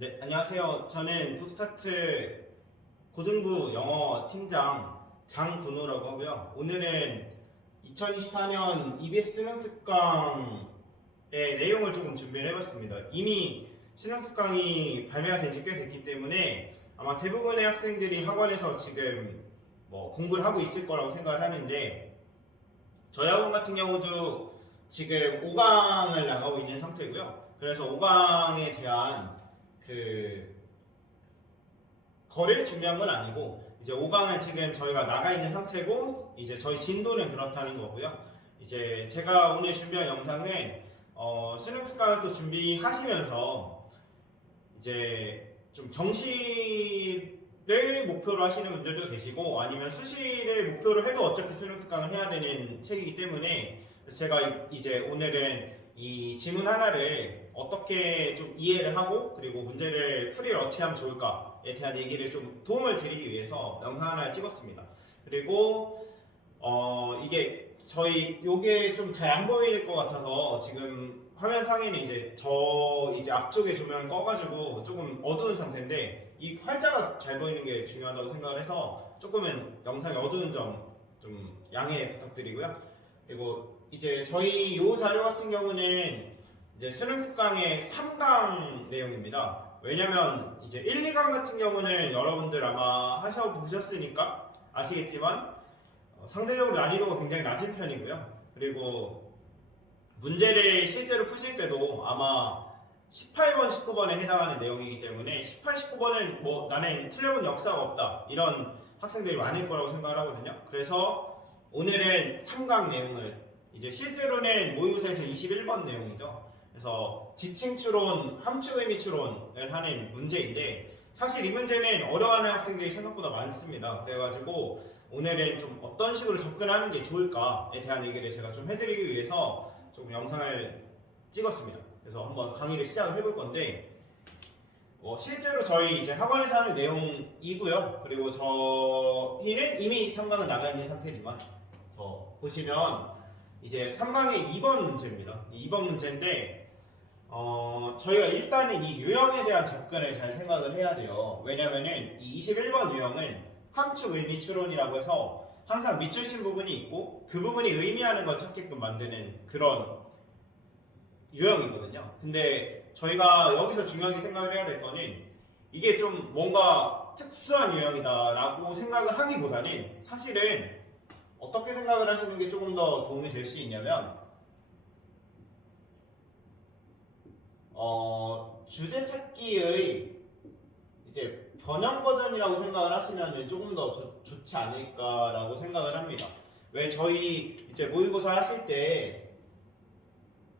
네, 안녕하세요. 저는 북스타트 고등부 영어 팀장 장군호라고 하고요. 오늘은 2024년 EBS 수능 특강의 내용을 조금 준비를 해봤습니다. 이미 수능 특강이 발매가 된 지 꽤 됐기 때문에 아마 대부분의 학생들이 학원에서 지금 공부를 하고 있을 거라고 생각을 하는데, 저희 학원 같은 경우도 지금 5강을 나가고 있는 상태고요. 그래서 5강에 대한 그 거를 준비한 건 아니고, 이제 5강은 지금 저희가 나가 있는 상태고, 이제 저희 진도는 그렇다는 거고요. 이제 제가 오늘 준비한 영상은 수능 특강을 또 준비하시면서 이제 좀 정시를 목표로 하시는 분들도 계시고, 아니면 수시를 목표로 해도 어차피 수능 특강을 해야 되는 책이기 때문에, 제가 이제 오늘은 이 지문 하나를 어떻게 좀 이해를 하고, 그리고 문제를 풀이를 어떻게 하면 좋을까에 대한 얘기를 좀 도움을 드리기 위해서 영상 하나 찍었습니다. 그리고 이게 요게 좀 잘 안 보일 것 같아서 지금 화면상에는 이제 앞쪽에 조명을 꺼가지고 조금 어두운 상태인데, 이 활자가 잘 보이는 게 중요하다고 생각을 해서 조금은 영상이 어두운 점 좀 양해 부탁드리고요. 그리고 이제 저희 요 자료 같은 경우는 이제 수능 특강의 3강 내용입니다. 왜냐면 이제 1, 2강 같은 경우는 여러분들 아마 하셔보셨으니까 아시겠지만 상대적으로 난이도가 굉장히 낮은 편이고요. 그리고 문제를 실제로 푸실 때도 아마 18번, 19번에 해당하는 내용이기 때문에 18, 19번은 나는 틀려본 역사가 없다, 이런 학생들이 많을 거라고 생각을 하거든요. 그래서 오늘은 3강 내용을, 이제 실제로는 모의고사에서 21번 내용이죠. 그래서 지층추론, 함축의미 추론을 하는 문제인데, 사실 이 문제는 어려워하는 학생들이 생각보다 많습니다. 그래가지고 오늘은 좀 어떤 식으로 접근하는 게 좋을까에 대한 얘기를 제가 좀 해드리기 위해서 좀 영상을 찍었습니다. 그래서 한번 강의를 시작을 해볼 건데, 실제로 저희 이제 학원에서 하는 내용이고요. 그리고 저희는 이미 3강은 나가 있는 상태지만, 그래서 보시면 이제 3강의 2번 문제입니다. 2번 문제인데, 저희가 일단은 이 유형에 대한 접근을 잘 생각을 해야 돼요. 왜냐면은 이 21번 유형은 함축 의미 추론이라고 해서 항상 밑줄친 부분이 있고, 그 부분이 의미하는 걸 찾게끔 만드는 그런 유형이거든요. 근데 저희가 여기서 중요하게 생각을 해야 될 거는, 이게 좀 뭔가 특수한 유형이다라고 생각을 하기보다는, 사실은 어떻게 생각을 하시는 게 조금 더 도움이 될 수 있냐면, 주제 찾기의 이제 번역 버전이라고 생각을 하시면 조금 더 좋지 않을까라고 생각을 합니다. 왜 저희 이제 모의고사 하실 때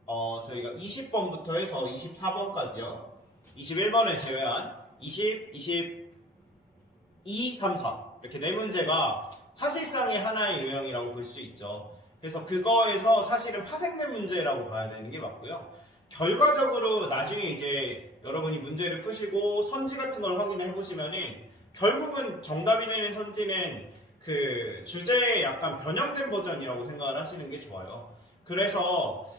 저희가 20번부터 해서 24번까지요. 21번을 제외한 20, 22, 3, 4 이렇게 네 문제가 사실상의 하나의 유형이라고 볼 수 있죠. 그래서 그거에서 사실은 파생된 문제라고 봐야 되는 게 맞고요. 결과적으로 나중에 이제 여러분이 문제를 푸시고 선지 같은 걸 확인해 보시면은, 결국은 정답이 되는 선지는 그 주제에 약간 변형된 버전이라고 생각을 하시는 게 좋아요. 그래서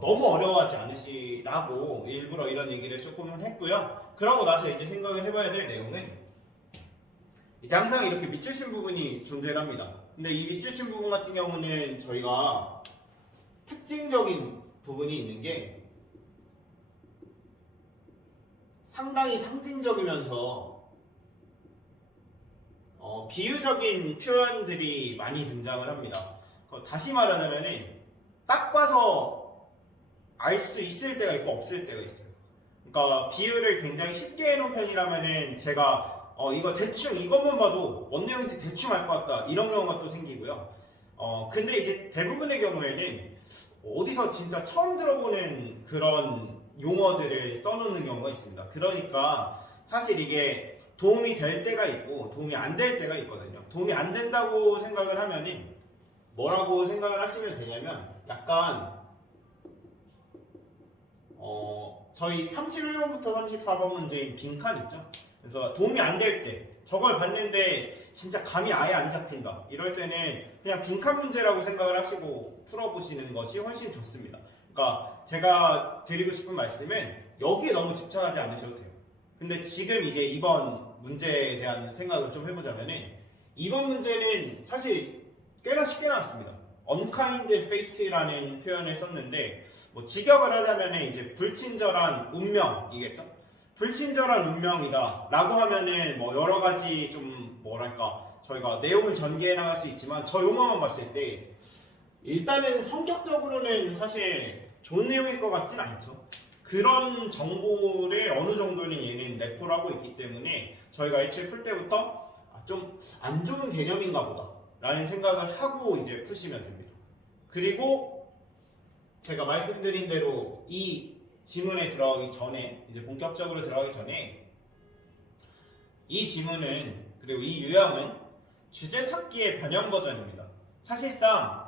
너무 어려워하지 않으시라고 일부러 이런 얘기를 조금은 했고요. 그러고 나서 이제 생각을 해봐야 될 내용은, 이제 항상 이렇게 밑줄친 부분이 존재를 합니다. 근데 이 밑줄친 부분 같은 경우는 저희가 특징적인 부분이 있는 게, 상당히 상징적이면서 비유적인 표현들이 많이 등장을 합니다. 다시 말하자면은 딱 봐서 알 수 있을 때가 있고 없을 때가 있어요. 그러니까 비유를 굉장히 쉽게 해놓은 편이라면은 제가 이거 대충 이것만 봐도 뭔 내용인지 대충 알 것 같다, 이런 경우가 또 생기고요. 근데 이제 대부분의 경우에는 어디서 진짜 처음 들어보는 그런 용어들을 써놓는 경우가 있습니다. 그러니까 사실 이게 도움이 될 때가 있고 도움이 안 될 때가 있거든요. 도움이 안 된다고 생각을 하면은 뭐라고 생각을 하시면 되냐면, 약간 저희 31번부터 34번 문제인 빈칸 있죠? 그래서 도움이 안 될 때, 저걸 봤는데 진짜 감이 아예 안 잡힌다, 이럴 때는 그냥 빈칸 문제라고 생각을 하시고 풀어보시는 것이 훨씬 좋습니다. 그러니까 제가 드리고 싶은 말씀은, 여기에 너무 집착하지 않으셔도 돼요. 근데 지금 이제 이번 문제에 대한 생각을 좀 해보자면은 이번 문제는 사실 꽤나 쉽게 나왔습니다. unkind fate라는 표현을 썼는데 뭐 직역을 하자면은 이제 불친절한 운명이겠죠. 불친절한 운명이다 라고 하면은 뭐 여러 가지 좀 뭐랄까 저희가 내용을 전개해 나갈 수 있지만 저 용어만 봤을 때 일단은 성격적으로는 사실 좋은 내용일 것 같진 않죠. 그런 정보를 어느 정도는 얘는 내포를 하고 있기 때문에 저희가 애초에 풀 때부터 좀 안 좋은 개념인가 보다 라는 생각을 하고 이제 푸시면 됩니다. 그리고 제가 말씀드린 대로 이 지문에 들어가기 전에 이제 본격적으로 들어가기 전에 이 지문은 그리고 이 유형은 주제 찾기의 변형 버전입니다. 사실상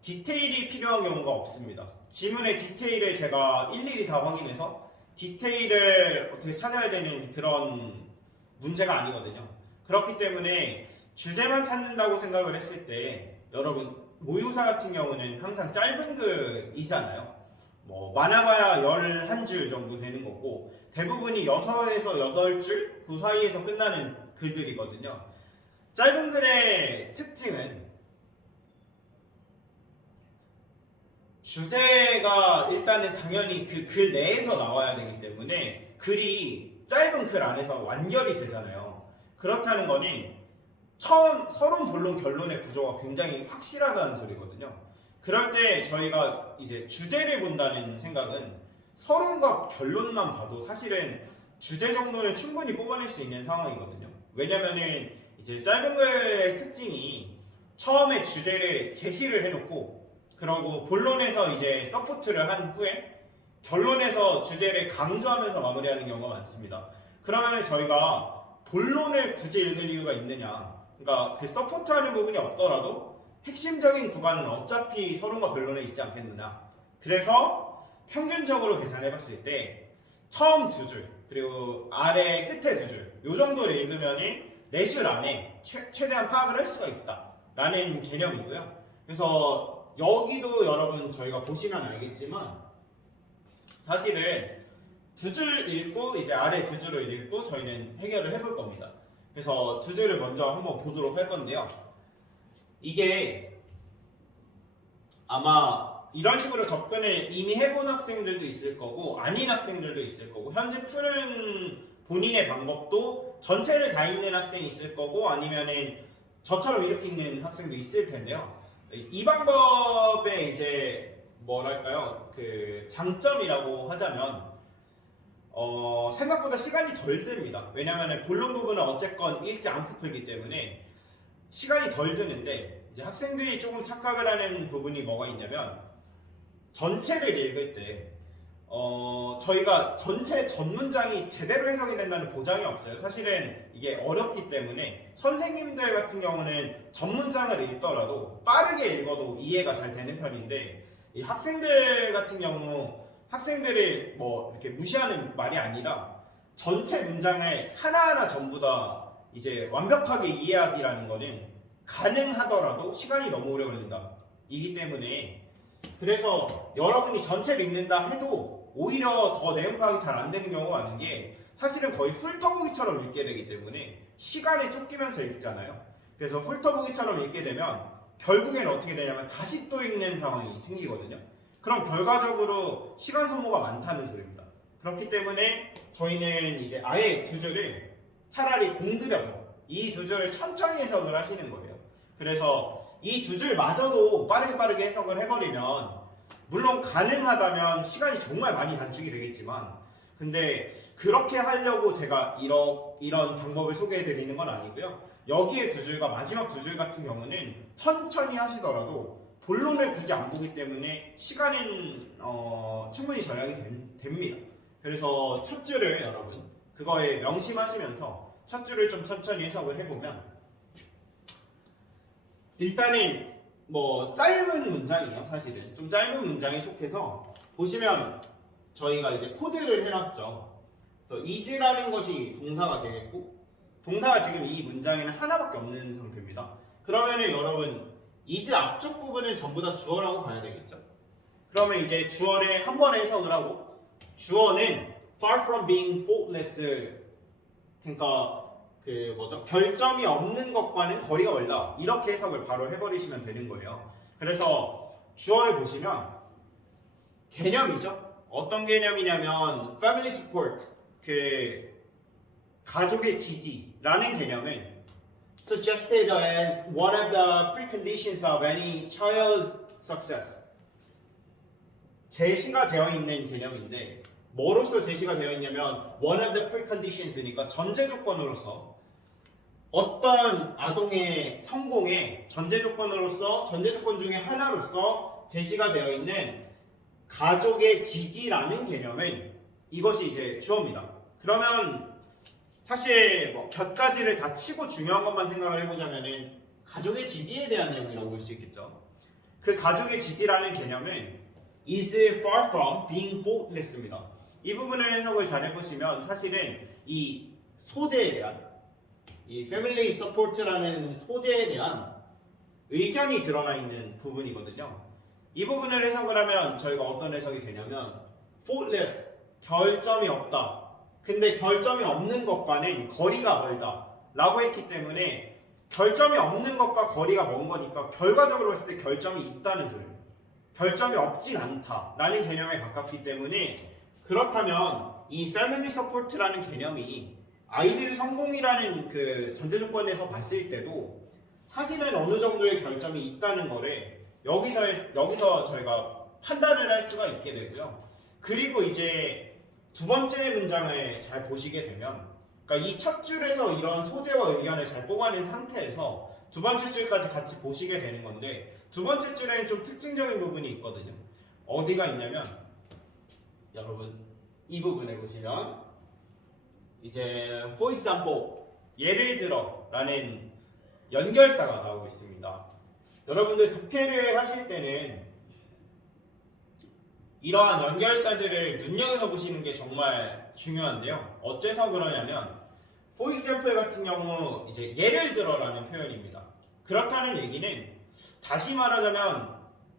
디테일이 필요한 경우가 없습니다. 지문의 디테일을 제가 일일이 다 확인해서 디테일을 어떻게 찾아야 되는 그런 문제가 아니거든요. 그렇기 때문에 주제만 찾는다고 생각을 했을 때 여러분 모의고사 같은 경우는 항상 짧은 글이잖아요. 뭐 많아봐야 11줄 정도 되는 거고 대부분이 6에서 8줄 그 사이에서 끝나는 글들이거든요. 짧은 글의 특징은 주제가 일단은 당연히 그 글 내에서 나와야 되기 때문에 글이 짧은 글 안에서 완결이 되잖아요. 그렇다는 거는 처음 서론, 본론, 결론의 구조가 굉장히 확실하다는 소리거든요. 그럴 때 저희가 이제 주제를 본다는 생각은 서론과 결론만 봐도 사실은 주제 정도는 충분히 뽑아낼 수 있는 상황이거든요. 왜냐면은 이제 짧은 글의 특징이 처음에 주제를 제시를 해놓고 그러고 본론에서 이제 서포트를 한 후에 결론에서 주제를 강조하면서 마무리하는 경우가 많습니다. 그러면 저희가 본론을 굳이 읽을 이유가 있느냐? 그러니까 그 서포트하는 부분이 없더라도 핵심적인 구간은 어차피 서론과 변론에 있지 않겠느냐. 그래서 평균적으로 계산해봤을 때 처음 2줄 그리고 아래 끝에 2줄 요 정도를 읽으면은 4줄 안에 최대한 파악을 할 수가 있다라는 개념이고요. 그래서 여기도 여러분 저희가 보시면 알겠지만 사실은 2줄 읽고 이제 아래 2줄을 읽고 저희는 해결을 해볼 겁니다. 그래서 2줄을 먼저 한번 보도록 할 건데요. 이게 아마 이런 식으로 접근을 이미 해본 학생들도 있을 거고 아닌 학생들도 있을 거고 현재 푸는 본인의 방법도 전체를 다 읽는 학생이 있을 거고 아니면은 저처럼 이렇게 읽는 학생도 있을 텐데요. 이 방법의 이제 뭐랄까요 그 장점이라고 하자면 생각보다 시간이 덜 듭니다. 왜냐하면 본론 부분은 어쨌건 읽지 않고 풀기 때문에 시간이 덜 드는데 이제 학생들이 조금 착각을 하는 부분이 뭐가 있냐면 전체를 읽을 때 저희가 전체 전문장이 제대로 해석이 된다는 보장이 없어요. 사실은 이게 어렵기 때문에 선생님들 같은 경우는 전문장을 읽더라도 빠르게 읽어도 이해가 잘 되는 편인데 이 학생들 같은 경우 학생들이 뭐 이렇게 무시하는 말이 아니라 전체 문장을 하나하나 전부 다 이제 완벽하게 이해하기라는 거는 가능하더라도 시간이 너무 오래 걸린다. 이기 때문에 그래서 여러분이 전체를 읽는다 해도 오히려 더 내용 파악이 잘 안 되는 경우가 많은 게 사실은 거의 훑어보기처럼 읽게 되기 때문에 시간에 쫓기면서 읽잖아요. 그래서 훑어보기처럼 읽게 되면 결국에는 어떻게 되냐면 다시 또 읽는 상황이 생기거든요. 그럼 결과적으로 시간 소모가 많다는 소리입니다. 그렇기 때문에 저희는 이제 아예 2줄을 차라리 공들여서 이 2줄을 천천히 해석을 하시는 거예요. 그래서 이 2줄마저도 빠르게 해석을 해버리면 물론 가능하다면 시간이 정말 많이 단축이 되겠지만 근데 그렇게 하려고 제가 이런 방법을 소개해 드리는 건 아니고요. 여기에 2줄과 마지막 2줄 같은 경우는 천천히 하시더라도 본론을 굳이 안 보기 때문에 시간은 충분히 절약이 됩니다. 그래서 첫 줄을 여러분 그거에 명심하시면서 첫 줄을 좀 천천히 해석을 해보면 일단은 뭐 짧은 문장이에요. 사실은 좀 짧은 문장에 속해서 보시면 저희가 이제 코드를 해놨죠. 그래서 is라는 것이 동사가 되겠고 동사가 지금 이 문장에는 하나밖에 없는 상태입니다. 그러면은 여러분 is 앞쪽 부분은 전부 다 주어라고 봐야 되겠죠. 그러면 이제 주어를 한 번에 해석을 하고 주어는 far from being faultless 그러니까 그 뭐죠? 결점이 없는 것과는 거리가 멀다. 이렇게 해석을 바로 해버리시면 되는 거예요. 그래서 주어를 보시면 개념이죠. 어떤 개념이냐면 family support, 그 가족의 지지라는 개념은 suggested as one of the preconditions of any child's success. 제시가 되어 있는 개념인데 뭐로서 제시가 되어 있냐면 one of the preconditions니까 전제 조건으로서 어떤 아동의 성공의 전제 조건으로서 전제 조건 중에 하나로서 제시가 되어 있는 가족의 지지라는 개념은 이것이 이제 주어입니다. 그러면 사실 뭐 곁가지를 다 치고 중요한 것만 생각을 해보자면은 가족의 지지에 대한 내용이라고 볼 수 있겠죠. 그 가족의 지지라는 개념은 is far from being faultless입니다. 이 부분을 해석을 잘 해보시면 사실은 이 소재에 대한 이 family support라는 소재에 대한 의견이 드러나 있는 부분이거든요. 이 부분을 해석을 하면 저희가 어떤 해석이 되냐면 faultless, 결점이 없다. 근데 결점이 없는 것과는 거리가 멀다 라고 했기 때문에 결점이 없는 것과 거리가 먼 거니까 결과적으로 봤을 때 결점이 있다는 소리입니다. 결점이 없진 않다 라는 개념에 가깝기 때문에 그렇다면 이 family support라는 개념이 아이들의 성공이라는 그 전제 조건에서 봤을 때도 사실은 어느 정도의 결점이 있다는 거를 여기서 저희가 판단을 할 수가 있게 되고요. 그리고 이제 두 번째 문장을 잘 보시게 되면 그러니까 이 첫 줄에서 이런 소재와 의견을 잘 뽑아낸 상태에서 두 번째 줄까지 같이 보시게 되는 건데 두 번째 줄에는 좀 특징적인 부분이 있거든요. 어디가 있냐면 여러분 이 부분에 보시면 이제 for example 예를 들어 라는 연결사가 나오고 있습니다. 여러분들 독해를 하실 때는 이러한 연결사들을 눈여겨서 보시는 게 정말 중요한데요. 어째서 그러냐면 for example 같은 경우 이제 예를 들어라는 표현입니다. 그렇다는 얘기는 다시 말하자면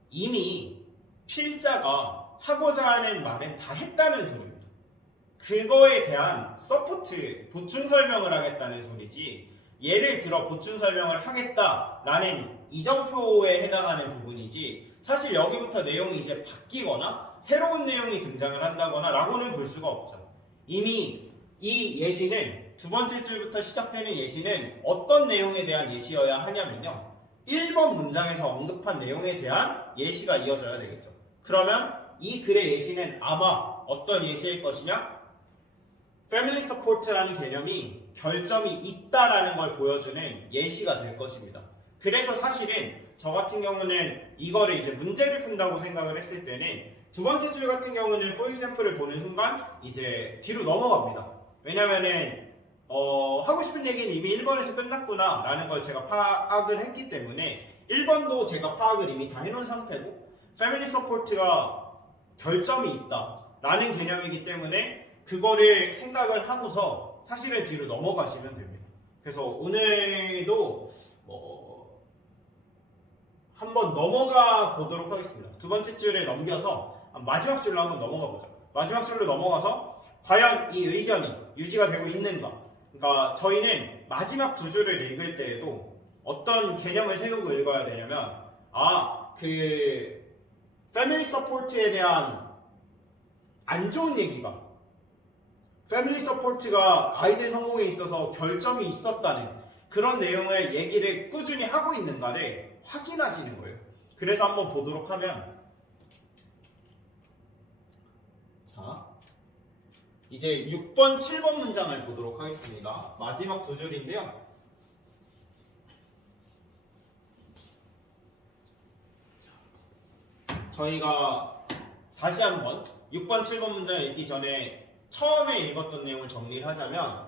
이미 필자가 하고자 하는 말은 다 했다는 소리입니다. 그거에 대한 서포트, 보충 설명을 하겠다는 소리지 예를 들어 보충 설명을 하겠다라는 이정표에 해당하는 부분이지 사실 여기부터 내용이 이제 바뀌거나 새로운 내용이 등장을 한다거나 라고는 볼 수가 없죠. 이미 이 예시는 두 번째 줄부터 시작되는 예시는 어떤 내용에 대한 예시여야 하냐면요. 1번 문장에서 언급한 내용에 대한 예시가 이어져야 되겠죠. 그러면 이 글의 예시는 아마 어떤 예시일 것이냐? family support라는 개념이 결점이 있다라는 걸 보여주는 예시가 될 것입니다. 그래서 사실은 저 같은 경우는 이거를 이제 문제를 푼다고 생각을 했을 때는 두 번째 줄 같은 경우는 for example을 보는 순간 이제 뒤로 넘어갑니다. 왜냐면은 하고 싶은 얘기는 이미 1번에서 끝났구나 라는 걸 제가 파악을 했기 때문에 1번도 제가 파악을 이미 다 해놓은 상태고 family support가 결점이 있다 라는 개념이기 때문에 그거를 생각을 하고서 사실은 뒤로 넘어가시면 됩니다. 그래서 오늘도 한번 넘어가 보도록 하겠습니다. 두 번째 줄에 넘겨서 마지막 줄로 한번 넘어가 보자. 마지막 줄로 넘어가서 과연 이 의견이 유지가 되고 있는가? 그러니까 저희는 마지막 두 줄을 읽을 때에도 어떤 개념을 세우고 읽어야 되냐면 그 패밀리 서포트에 대한 안 좋은 얘기가 패밀리 서포트가 아이들 성공에 있어서 결점이 있었다는 그런 내용을 얘기를 꾸준히 하고 있는가를 확인하시는 거예요. 그래서 한번 보도록 하면 자 이제 6번, 7번 문장을 보도록 하겠습니다. 마지막 두 줄인데요. 저희가 다시 한번 6번, 7번 문장 읽기 전에 처음에 읽었던 내용을 정리를 하자면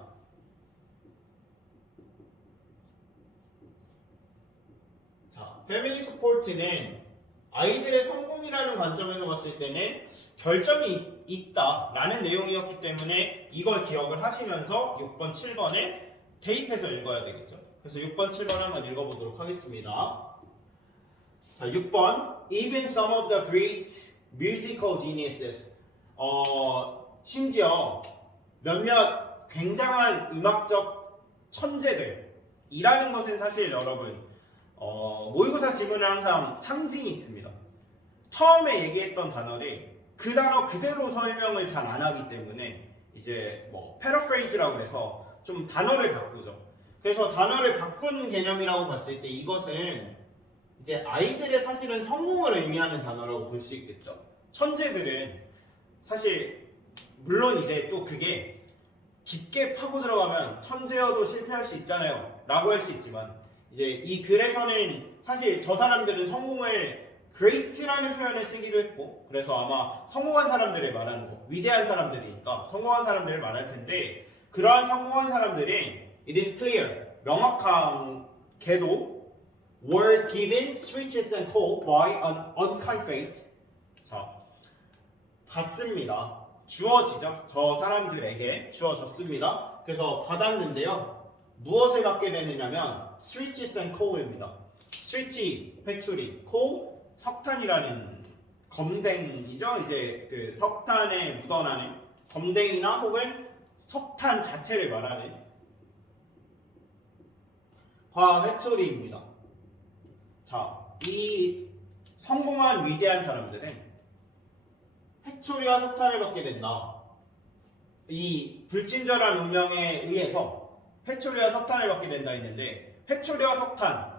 자, 패밀리 서포트는 아이들의 성공이라는 관점에서 봤을 때는 결점이 있다라는 내용이었기 때문에 이걸 기억을 하시면서 6번, 7번에 대입해서 읽어야 되겠죠. 그래서 6번, 7번 한번 읽어보도록 하겠습니다. 자, 6번 Even some of the great musical geniuses 심지어 몇몇 굉장한 음악적 천재들이라는 것은 사실 여러분 모의고사 지문은 항상 상징이 있습니다. 처음에 얘기했던 단어를 그 단어 그대로 설명을 잘 안 하기 때문에 이제 뭐 패러프레이즈라고 해서 좀 단어를 바꾸죠. 그래서 단어를 바꾼 개념이라고 봤을 때 이것은 이제 아이들의 사실은 성공을 의미하는 단어라고 볼 수 있겠죠. 천재들은 사실 물론 이제 또 그게 깊게 파고 들어가면 천재여도 실패할 수 있잖아요 라고 할 수 있지만 이제 이 글에서는 사실 저 사람들은 성공을 great라는 표현을 쓰기도 했고 그래서 아마 성공한 사람들을 말하는 거 위대한 사람들이니까 성공한 사람들을 말할 텐데 그러한 성공한 사람들은 it is clear 명확한 게도 were given riches and coal by an unkind fate 자 받습니다. 주어지죠. 저 사람들에게 주어졌습니다. 그래서 받았는데요. 무엇을 받게 되느냐면 riches and coal입니다. 스위치 회초리, coal 석탄이라는 검댕이죠. 이제 그 석탄에 묻어나는 검댕이나 혹은 석탄 자체를 말하는 화회초리입니다. 자, 이 성공한 위대한 사람들은 회초리와 석탄을 받게 된다. 이 불친절한 운명에 의해서 회초리와 석탄을 받게 된다 했는데 회초리와 석탄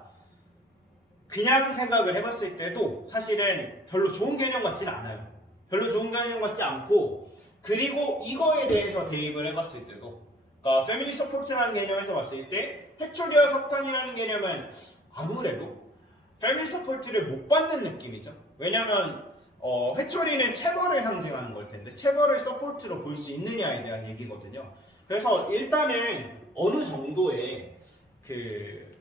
그냥 생각을 해봤을 때도 사실은 별로 좋은 개념 같지는 않아요. 별로 좋은 개념 같지 않고 그리고 이거에 대해서 대입을 해봤을 때도 그러니까 패밀리 서포트라는 개념에서 봤을 때 회초리와 석탄이라는 개념은 아무래도 패밀리 서포트를 못 받는 느낌이죠. 왜냐면 회초리는 체벌을 상징하는 걸 텐데 체벌을 서포트로 볼 수 있느냐에 대한 얘기거든요. 그래서 일단은 어느 정도의 그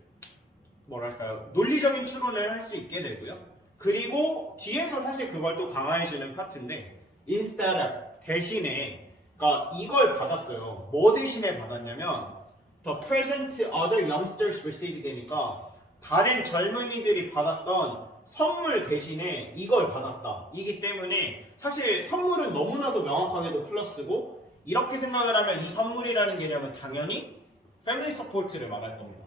뭐랄까요 논리적인 추론을 할 수 있게 되고요. 그리고 뒤에서 사실 그걸 또 강화해주는 파트인데 instead of 대신에 그러니까 이걸 받았어요. 뭐 대신에 받았냐면 the present other youngsters received 되니까 다른 젊은이들이 받았던 선물 대신에 이걸 받았다. 이기 때문에 사실 선물은 너무나도 명확하게도 플러스고 이렇게 생각을 하면 이 선물이라는 개념은 당연히 패밀리 서포트를 말할 겁니다.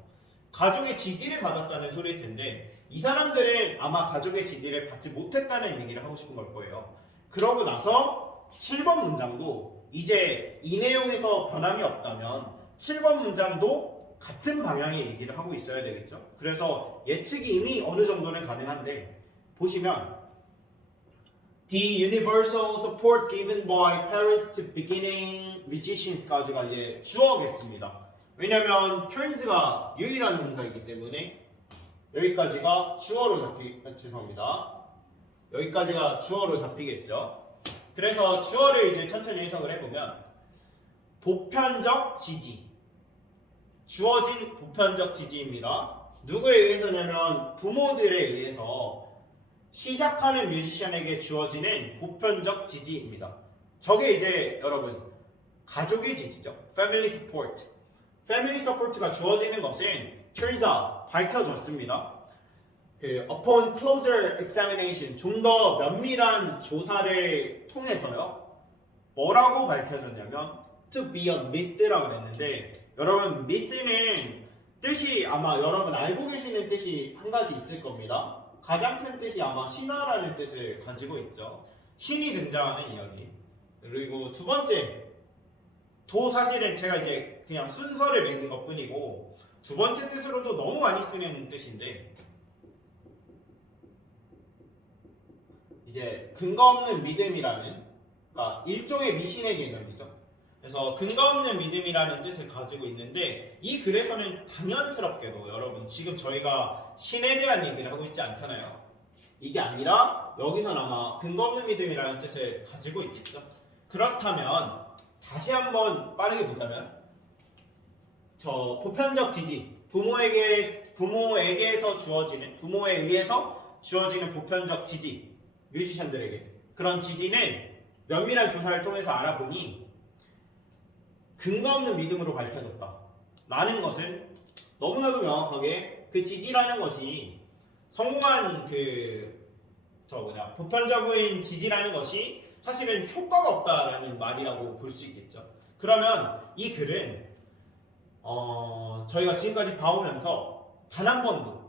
가족의 지지를 받았다는 소리일 텐데 이 사람들은 아마 가족의 지지를 받지 못했다는 얘기를 하고 싶은 걸 거예요. 그러고 나서 7번 문장도 이제 이 내용에서 변함이 없다면 7번 문장도 같은 방향의 얘기를 하고 있어야 되겠죠. 그래서 예측이 이미 어느 정도는 가능한데 보시면 The universal support given by parents to beginning musicians까지가 이제 주어겠습니다. 왜냐면 turns가 유일한 동사이기 때문에 여기까지가 주어로 죄송합니다. 여기까지가 주어로 잡히겠죠. 그래서 주어를 이제 천천히 해석을 해보면 보편적 지지 주어진 보편적 지지입니다. 누구에 의해서냐면 부모들에 의해서 시작하는 뮤지션에게 주어지는 보편적 지지입니다. 저게 이제 여러분 가족의 지지죠. Family support. Family support가 주어지는 것은 turns out 밝혀졌습니다. 그 upon closer examination 좀 더 면밀한 조사를 통해서요. 뭐라고 밝혀졌냐면 to be a myth라고 그랬는데 여러분 myth는 뜻이 아마 여러분 알고 계시는 뜻이 한 가지 있을 겁니다. 가장 큰 뜻이 아마 신화라는 뜻을 가지고 있죠. 신이 등장하는 이야기. 그리고 두 번째 도 사실은 제가 이제 그냥 순서를 매긴 것 뿐이고 두 번째 뜻으로도 너무 많이 쓰는 뜻인데 이제 근거 없는 믿음이라는 그러니까 일종의 미신의 개념이죠. 그래서 근거 없는 믿음이라는 뜻을 가지고 있는데 이 글에서는 당연스럽게도 여러분 지금 저희가 신에 대한 얘기를 하고 있지 않잖아요. 이게 아니라 여기선 아마 근거 없는 믿음이라는 뜻을 가지고 있겠죠. 그렇다면 다시 한번 빠르게 보자면 저 보편적 지지 부모에게서 주어지는 부모에 의해서 주어지는 보편적 지지 뮤지션들에게 그런 지지는 면밀한 조사를 통해서 알아보니 근거 없는 믿음으로 밝혀졌다 라는 것은 너무나도 명확하게 그 지지라는 것이 성공한 보편적인 지지라는 것이 사실은 효과가 없다라는 말이라고 볼 수 있겠죠. 그러면 이 글은 저희가 지금까지 봐오면서 단 한 번도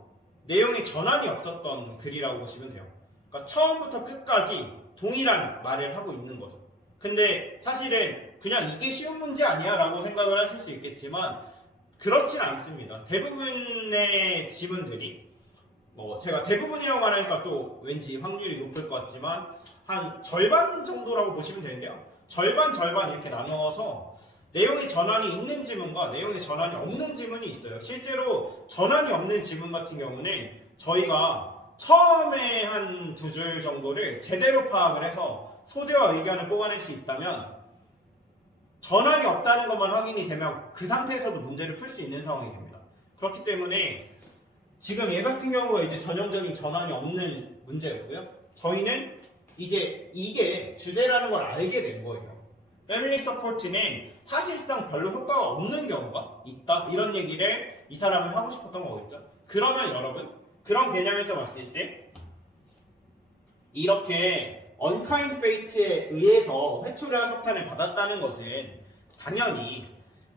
내용의 전환이 없었던 글이라고 보시면 돼요. 그러니까 처음부터 끝까지 동일한 말을 하고 있는 거죠. 근데 사실은 그냥 이게 쉬운 문제 아니야 라고 생각을 하실 수 있겠지만 그렇진 않습니다. 대부분의 지문들이 제가 대부분이라고 말하니까 또 왠지 확률이 높을 것 같지만 한 절반 정도라고 보시면 되는데요. 절반 이렇게 나눠서 내용의 전환이 있는 지문과 내용의 전환이 없는 지문이 있어요. 실제로 전환이 없는 지문 같은 경우는 저희가 처음에 한 두 줄 정도를 제대로 파악을 해서 소재와 의견을 뽑아낼 수 있다면 전환이 없다는 것만 확인이 되면 그 상태에서도 문제를 풀 수 있는 상황이 됩니다. 그렇기 때문에 지금 얘 같은 경우가 이제 전형적인 전환이 없는 문제였고요. 저희는 이제 이게 주제라는 걸 알게 된 거예요. 패밀리 서포트는 사실상 별로 효과가 없는 경우가 있다. 이런 얘기를 이 사람은 하고 싶었던 거겠죠. 그러면 여러분, 그런 개념에서 봤을 때 이렇게 unkind fate에 의해서 회초리와 석탄을 받았다는 것은 당연히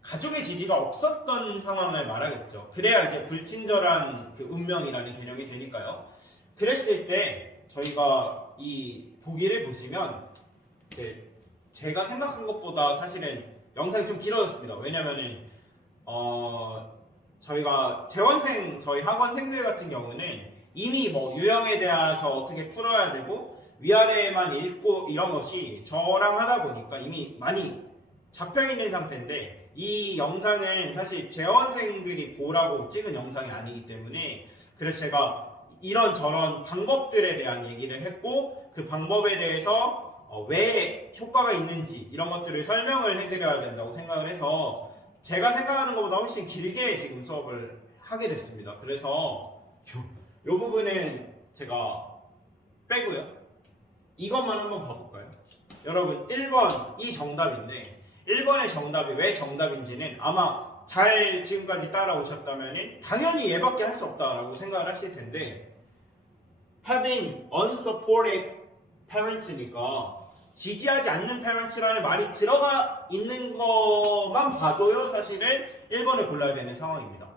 가족의 지지가 없었던 상황을 말하겠죠. 그래야 이제 불친절한 그 운명이라는 개념이 되니까요. 그랬을 때 저희가 이 보기를 보시면 이제 제가 생각한 것보다 사실은 영상이 좀 길어졌습니다. 왜냐면은 저희가 재원생 저희 학원생들 같은 경우는 이미 뭐 유형에 대해서 어떻게 풀어야 되고 위아래만 읽고 이런 것이 저랑 하다 보니까 이미 많이 잡혀있는 상태인데 이 영상은 사실 재원생들이 보라고 찍은 영상이 아니기 때문에 그래서 제가 이런저런 방법들에 대한 얘기를 했고 그 방법에 대해서 왜 효과가 있는지 이런 것들을 설명을 해드려야 된다고 생각을 해서 제가 생각하는 것보다 훨씬 길게 지금 수업을 하게 됐습니다. 그래서 이 부분은 제가 빼고요. 이것만 한번 봐볼까요? 여러분 1번 이 정답인데 1번의 정답이 왜 정답인지는 아마 잘 지금까지 따라오셨다면 당연히 얘밖에 할 수 없다라고 생각을 하실 텐데 having unsupported parents니까 지지하지 않는 parents라는 말이 들어가 있는 것만 봐도요 사실은 1번을 골라야 되는 상황입니다.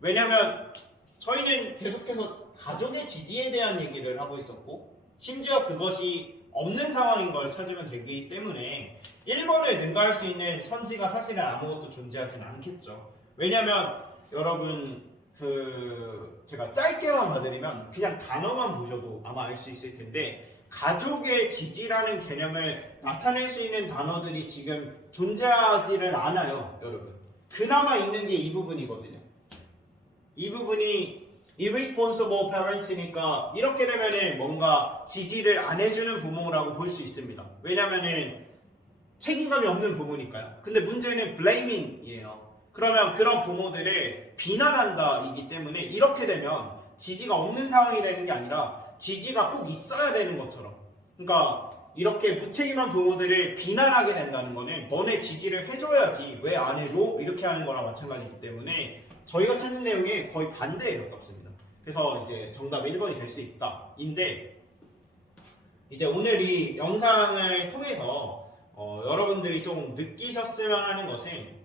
왜냐면 저희는 계속해서 가족의 지지에 대한 얘기를 하고 있었고 심지어 그것이 없는 상황인 걸 찾으면 되기 때문에 1번을 능가할 수 있는 선지가 사실은 아무것도 존재하진 않겠죠. 왜냐면 여러분 제가 짧게만 봐드리면 그냥 단어만 보셔도 아마 알 수 있을 텐데 가족의 지지라는 개념을 나타낼 수 있는 단어들이 지금 존재하지를 않아요, 여러분. 그나마 있는 게 이 부분이거든요. 이 부분이 irresponsible parents니까 이렇게 되면은 뭔가 지지를 안 해주는 부모라고 볼 수 있습니다. 왜냐면은 책임감이 없는 부모니까요. 근데 문제는 blaming이에요. 그러면 그런 부모들을 비난한다이기 때문에 이렇게 되면 지지가 없는 상황이 되는 게 아니라 지지가 꼭 있어야 되는 것처럼 그러니까 이렇게 무책임한 부모들을 비난하게 된다는 거는 너네 지지를 해줘야지 왜 안 해줘? 이렇게 하는 거랑 마찬가지이기 때문에 저희가 찾는 내용이 거의 반대에 가깝습니다. 그래서 이제 정답이 1번이 될 수 있다 인데 이제 오늘 이 영상을 통해서 여러분들이 좀 느끼셨으면 하는 것은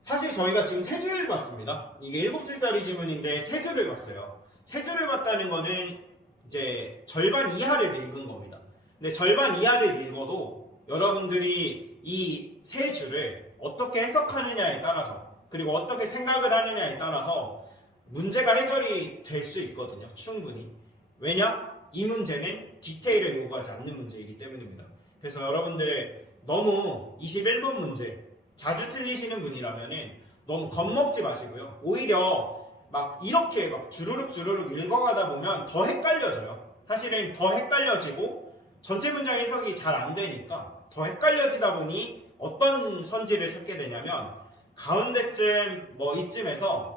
사실 저희가 지금 3줄을 봤습니다. 이게 7줄짜리 지문인데 3줄을 봤어요. 3줄을 봤다는 거는 이제 절반 이하를 읽은 겁니다. 근데 절반 이하를 읽어도 여러분들이 이 3줄을 어떻게 해석하느냐에 따라서 그리고 어떻게 생각을 하느냐에 따라서 문제가 해결이 될 수 있거든요. 충분히. 왜냐? 이 문제는 디테일을 요구하지 않는 문제이기 때문입니다. 그래서 여러분들 너무 21번 문제 자주 틀리시는 분이라면은 너무 겁먹지 마시고요. 오히려 막 이렇게 막 주르륵 읽어가다 보면 더 헷갈려져요. 사실은 더 헷갈려지고 전체 문장 해석이 잘 안 되니까 더 헷갈려지다 보니 어떤 선지를 찾게 되냐면 가운데쯤 뭐 이쯤에서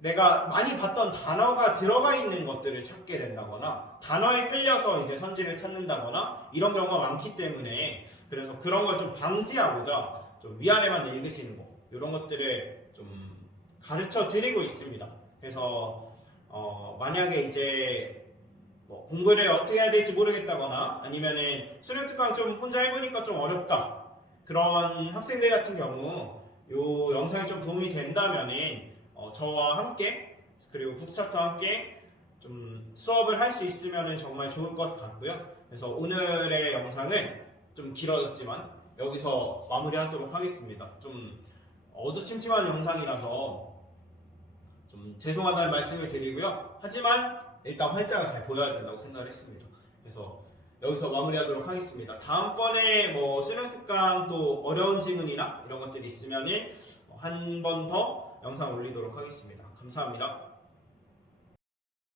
내가 많이 봤던 단어가 들어가 있는 것들을 찾게 된다거나 단어에 끌려서 이제 선지를 찾는다거나 이런 경우가 많기 때문에 그래서 그런 걸 좀 방지하고자 좀 위아래만 읽으시는 거 이런 것들을 좀 가르쳐 드리고 있습니다. 그래서 만약에 이제 뭐 공부를 어떻게 해야 될지 모르겠다거나 아니면은 수능 특강 좀 혼자 해보니까 좀 어렵다 그런 학생들 같은 경우 요 영상이 좀 도움이 된다면은 저와 함께 그리고 북스타트와 함께 좀 수업을 할 수 있으면 정말 좋을 것 같고요. 그래서 오늘의 영상은 좀 길어졌지만 여기서 마무리하도록 하겠습니다. 좀 어두침침한 영상이라서 좀 죄송하다는 말씀을 드리고요. 하지만 일단 활자가 잘 보여야 된다고 생각을 했습니다. 그래서 여기서 마무리하도록 하겠습니다. 다음번에 뭐 수능 특강 또 어려운 질문이나 이런 것들이 있으면은 한 번 더 영상 올리도록 하겠습니다. 감사합니다.